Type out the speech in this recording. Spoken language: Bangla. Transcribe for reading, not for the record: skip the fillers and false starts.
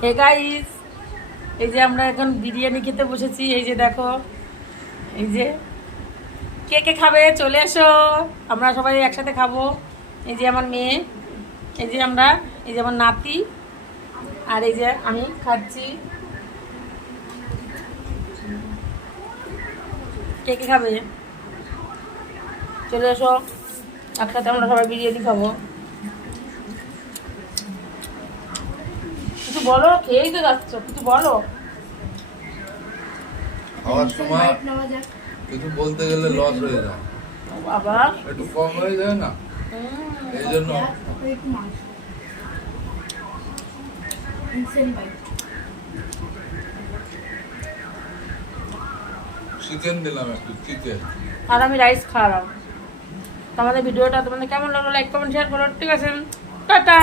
হে গাইস, এই যে আমরা এখন বিরিয়ানি খেতে বসেছি। এই যে দেখো, এই যে কে কে খাবে চলে এসো, আমরা সবাই একসাথে খাবো। এই যে আমার মেয়ে, এই যে আমরা, এই যে আমার নাতি, আর এই যে আমি খাচ্ছি। কে কে খাবে চলে এসো, একসাথে আমরা সবাই বিরিয়ানি খাবো। কিছু বলো, খেয়েই তো যাচ্ছ, কিছু বলো। খাওয়ার সময় কিছু বলতে গেলে লস হয়ে যায়, বাবা একটু কম হয়ে যায় না, এই জন্য চিকেন দিলাম, একটু চিকেন। আর আমি রাইস খাওয়ালাম। তো আমাদের ভিডিওটা তোমাদের কেমন লাগলো লাইক কমেন্ট শেয়ার করো, ঠিক আছে, টাটা।